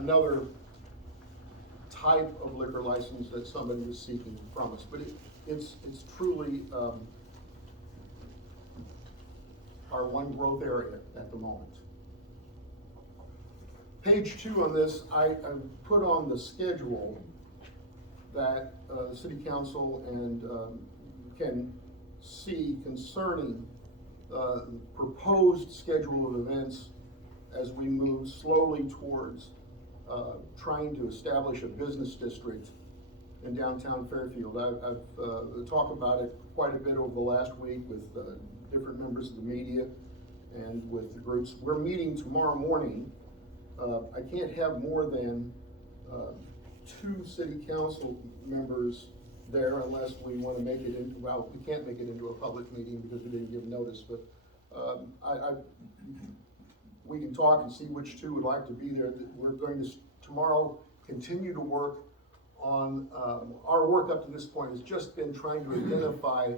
another type of liquor license that somebody was seeking from us, but it's truly, our one growth area at the moment. Page 2 on this, I put on the schedule that the city council and can see concerning the proposed schedule of events as we move slowly towards trying to establish a business district in downtown Fairfield. I've talked about it quite a bit over the last week with different members of the media and with the groups. We're meeting tomorrow morning. I can't have more than 2 city council members there unless we want to make it into, well, we can't make it into a public meeting because we didn't give notice, but we can talk and see which 2 would like to be there. We're going to tomorrow continue to work on, our work up to this point has just been trying to identify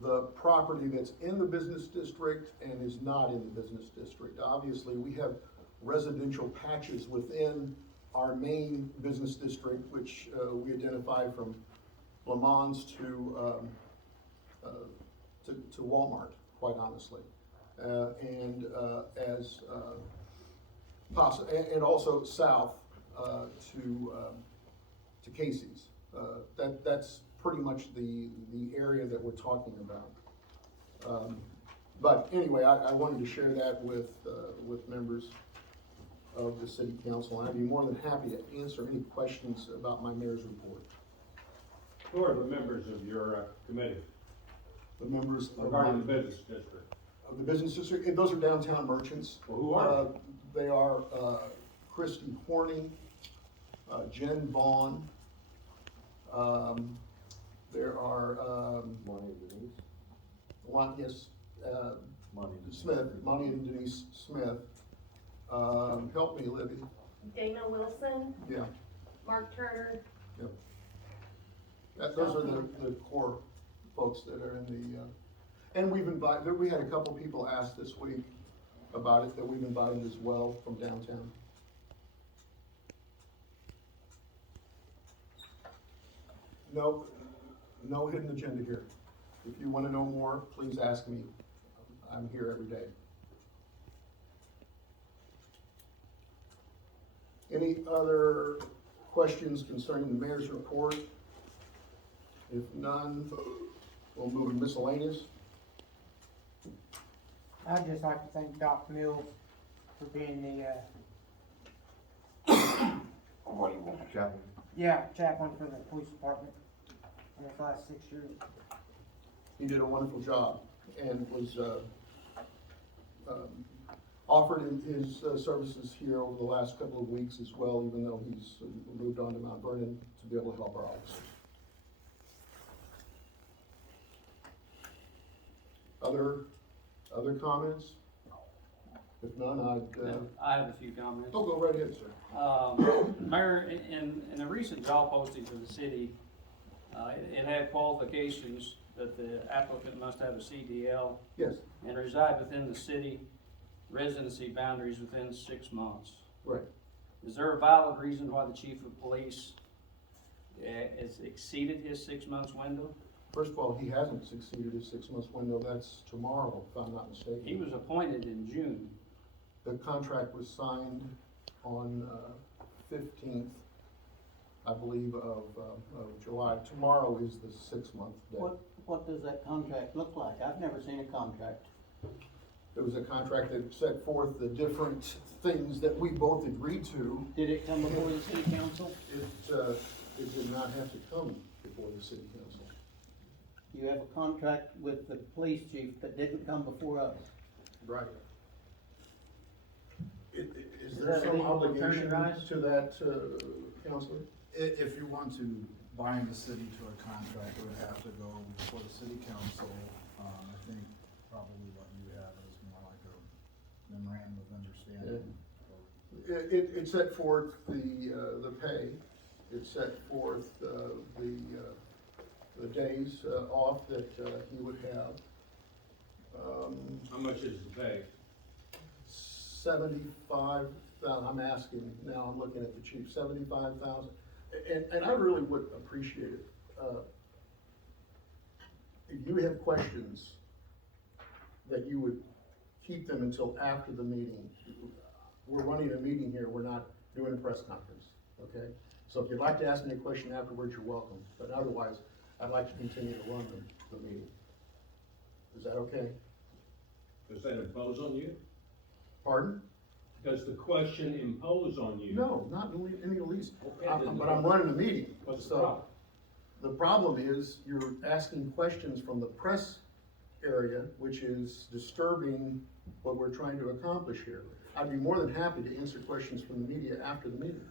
the property that's in the business district and is not in the business district. Obviously, we have residential patches within our main business district, which we identify from Le Mans to Walmart, quite honestly, and also south to Casey's. That's pretty much the area that we're talking about. But anyway, I wanted to share that with members of the city council, and I'd be more than happy to answer any questions about my mayor's report. Who are the members of your committee? The members regarding the business district. Of the business district, those are downtown merchants. Well, who are they? They are Christy Horning, Jen Vaughn. There are Monty and Denise. Monty and Denise Smith. Help me, Libby. Dana Wilson. Yeah. Mark Turner. Yep. Those are the core folks that are in the, and we've invited, we had a couple people ask this week about it, that we've invited as well from downtown. No hidden agenda here. If you want to know more, please ask me. I'm here every day. Any other questions concerning the mayor's report? If none, we'll move to miscellaneous. I'd just like to thank Doc Mills for being the, What do you want, chaplain? chaplain for the police department in the last 6 years. He did a wonderful job and was offered his services here over the last couple of weeks as well, even though he's moved on to Mount Vernon to be able to help our officers. Other comments? If none, I have a few comments. Oh, go right ahead, sir. Mayor, in a recent job posting for the city, it had qualifications that the applicant must have a CDL. Yes. And reside within the city residency boundaries within 6 months. Right. Is there a valid reason why the chief of police has exceeded his 6 months window? First of all, he hasn't succeeded his 6 months window. That's tomorrow, if I'm not mistaken. He was appointed in June. The contract was signed on 15th, I believe, of July. Tomorrow is the 6 month day. What does that contract look like? I've never seen a contract. It was a contract that set forth the different things that we both agreed to. Did it come before the city council? It did not have to come before the city council. You have a contract with the police chief that didn't come before us. Right. Is Is there that some legal obligation attorney-wise? to that, Counselor? If you want to bind the city to a contract, it would have to go before the city council. I think probably what you have is more like a memorandum of understanding. It set forth the pay. It set forth the days off that he would have. How much is the pay? $75 Well, I'm asking, now I'm looking at the chief, 75,000, and I really would appreciate it. If you have questions, that you would keep them until after the meeting. We're running a meeting here, we're not doing a press conference, okay? So if you'd like to ask me a question afterwards, you're welcome, but otherwise, I'd like to continue to run the meeting. Is that okay? Does that impose on you? Pardon? Does the question impose on you? No, not in the least, Okay, then- but I'm running a meeting. What's the So problem? the problem is, you're asking questions from the press area, which is disturbing what we're trying to accomplish here. I'd be more than happy to answer questions from the media after the meeting.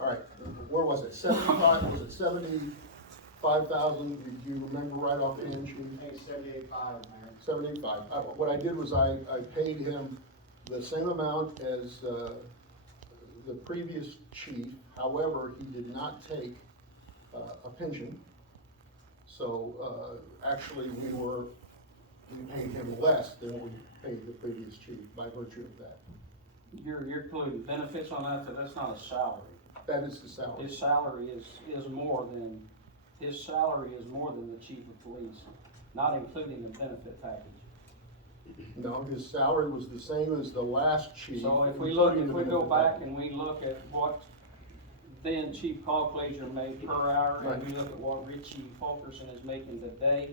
All right, where was it? 75, was it 75,000? Do you remember right offhand, Chief? 78.5, Mayor. 75. What I did was I paid him the same amount as, the previous chief. However, he did not take, a pension. So, actually, we paid him less than we paid the previous chief by virtue of that. You're including benefits on that, that's not a salary. That is the salary. His salary is more than the chief of police, not including the benefit package. No, his salary was the same as the last chief. So if we including the go benefit back package. and we look at what then Chief Colclaser made per hour, and we look at what Richie Fulkerson is making today,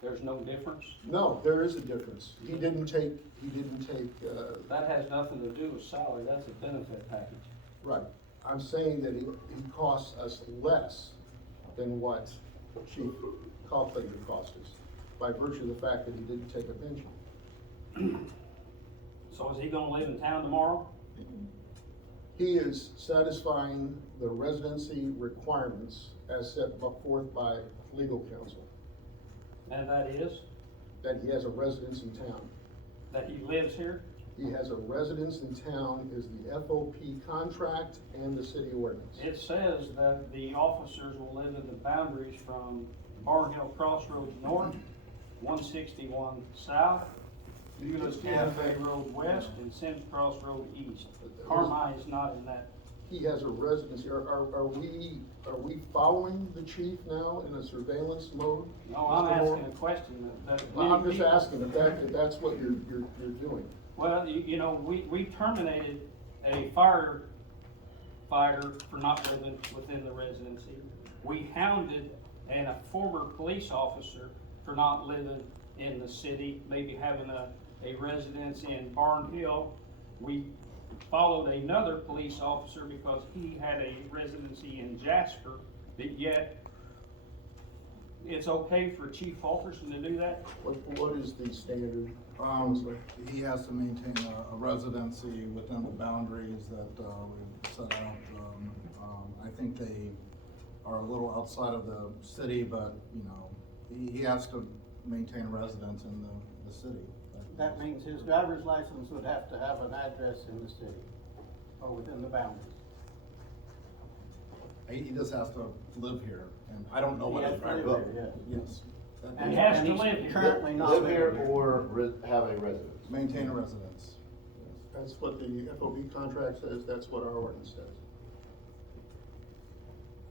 there's no difference? No, there is a difference. He didn't take, That has nothing to do with salary, that's a benefit package. right. I'm saying that he costs us less than what Chief Colclaser cost us, by virtue of the fact that he didn't take a pension. So is he gonna live in town tomorrow? He is satisfying the residency requirements as set forth by legal counsel, And that is, that he has a residence in town. that he lives here? He has a residence in town, is the FOP contract and the city ordinance. It says that the officers will live in the boundaries from Barnhill Crossroads North, 161 South, Euless Cafe Road West, and Sims Cross Road East. Carmi is not in that. He has a residence here. Are we following the chief now in a surveillance mode? No, I'm asking a question that. I'm just asking if that's what you're doing. Well, you know, we terminated a firefighter for not living within the residency. We hounded a former police officer for not living in the city, maybe having a residence in Barnhill. We followed another police officer because he had a residency in Jasper, but yet it's okay for Chief Fulkerson to do that? What is the standard? He has to maintain a residency within the boundaries that, we've set out. I think they are a little outside of the city, but, you know, he has to maintain a residence in the city. That means his driver's license would have to have an address in the city, or within the boundaries. He just has to live here, and I don't know He what has his to live driver. here, Yes. And he has to he's live here. Currently not Live living here here. or have a residence. Maintain a residence. That's what the FOB contract says, that's what our ordinance says.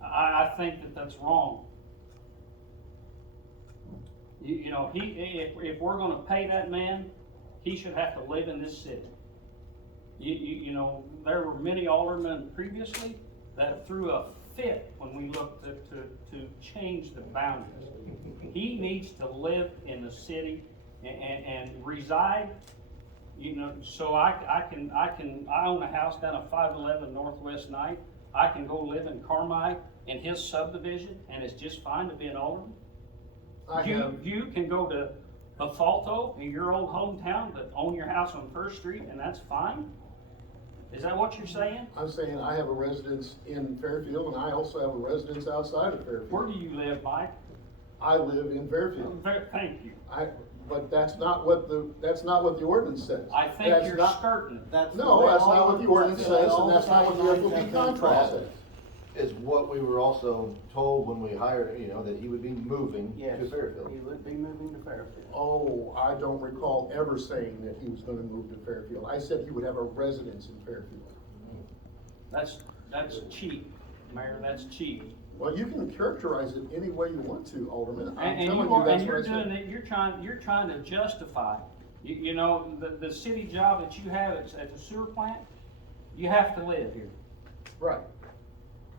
I think that that's wrong. You know, if we're gonna pay that man, he should have to live in this city. You know, there were many aldermen previously that threw a fit when we looked to change the boundaries. He needs to live in the city and reside, you know, so I own a house down at 511 Northwest Ninth. I can go live in Carmi in his subdivision, and it's just fine to be an alderman. You can go to Bethalto in your old hometown, but own your house on First Street, and that's fine? Is that what you're saying? I'm saying I have a residence in Fairfield, and I also have a residence outside of Fairfield. Where do you live, Mike? I live in Fairfield. Thank you. But that's not what the ordinance says. I think That's you're not- skirting it. That's No, the way that's all not what the ordinance that's the way says, all and that's not what the guidelines FOB have been contract followed. says. is what we were also told when we hired, you know, that he would be moving Yes, to Fairfield. he would be moving to Fairfield. Oh, I don't recall ever saying that he was gonna move to Fairfield. I said he would have a residence in Fairfield. That's cheap, Mayor, that's cheap. Well, you can characterize it any way you want to, Alderman. I'm And telling you are, that's and what you're I said. doing it, you're trying to justify, you know, the city job that you have at the sewer plant, you have to live here. Right.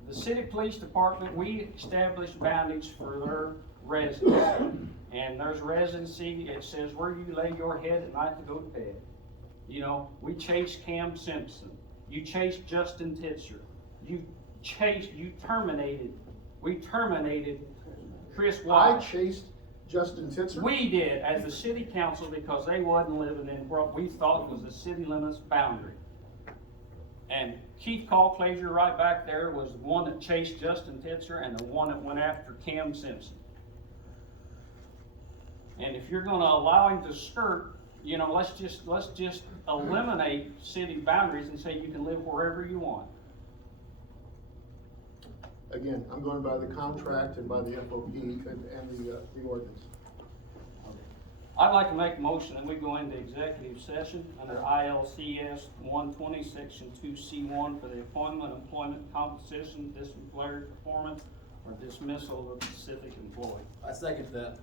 The city police department, we establish boundaries for their residents. And there's residency, it says where you lay your head at night to go to bed. You know, we chased Cam Simpson, you chased Justin Titzer, we terminated Chris I White. chased Justin Titzer. We did, as the city council, because they wasn't living in what we thought was the city limits boundary. And Keith Colclaser right back there was the one that chased Justin Titzer and the one that went after Cam Simpson. And if you're gonna allow him to skirt, you know, let's just eliminate city boundaries and say you can live wherever you want. Again, I'm going by the contract and by the FOP and the ordinance. I'd like to make a motion that we go into executive session under ILCS 120, section 2C1 for the appointment, employment, compensation, disciplinary performance, or dismissal of a specific employee. I second that.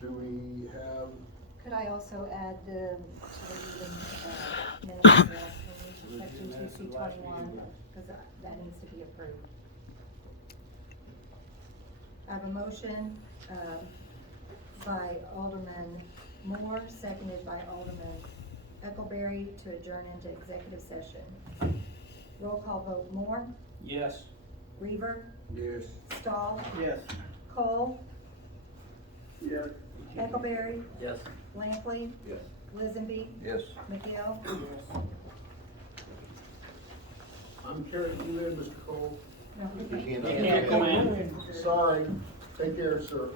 Do we have, Could I also add the, minutes of the section 2C21, because that needs to be approved. I have a motion, by Alderman Moore, seconded by Alderman Eckelberry to adjourn into executive session. Roll call vote: Moore, Yes. Reaver, Yes. Stahl, Yes. Cole, Yes. Eckelberry, Yes. Lampley, Yes. Lizenby, Yes. McGill. I'm carrying you in, Mr. Cole. No, You can't- You can't come in. Sorry. Take care, sir.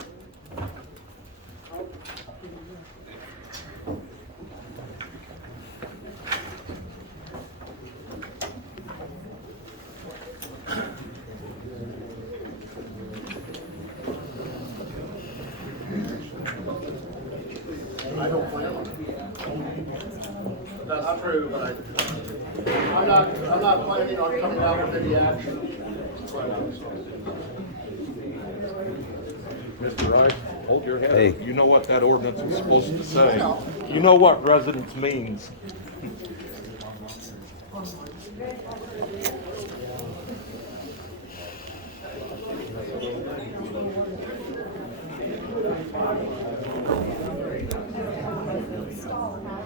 I don't plan on it. That's true, but I'm not planning on coming out with any action. Mr. Rice, hold your head. You know what that ordinance is supposed to say. You know what residence means. Stahl.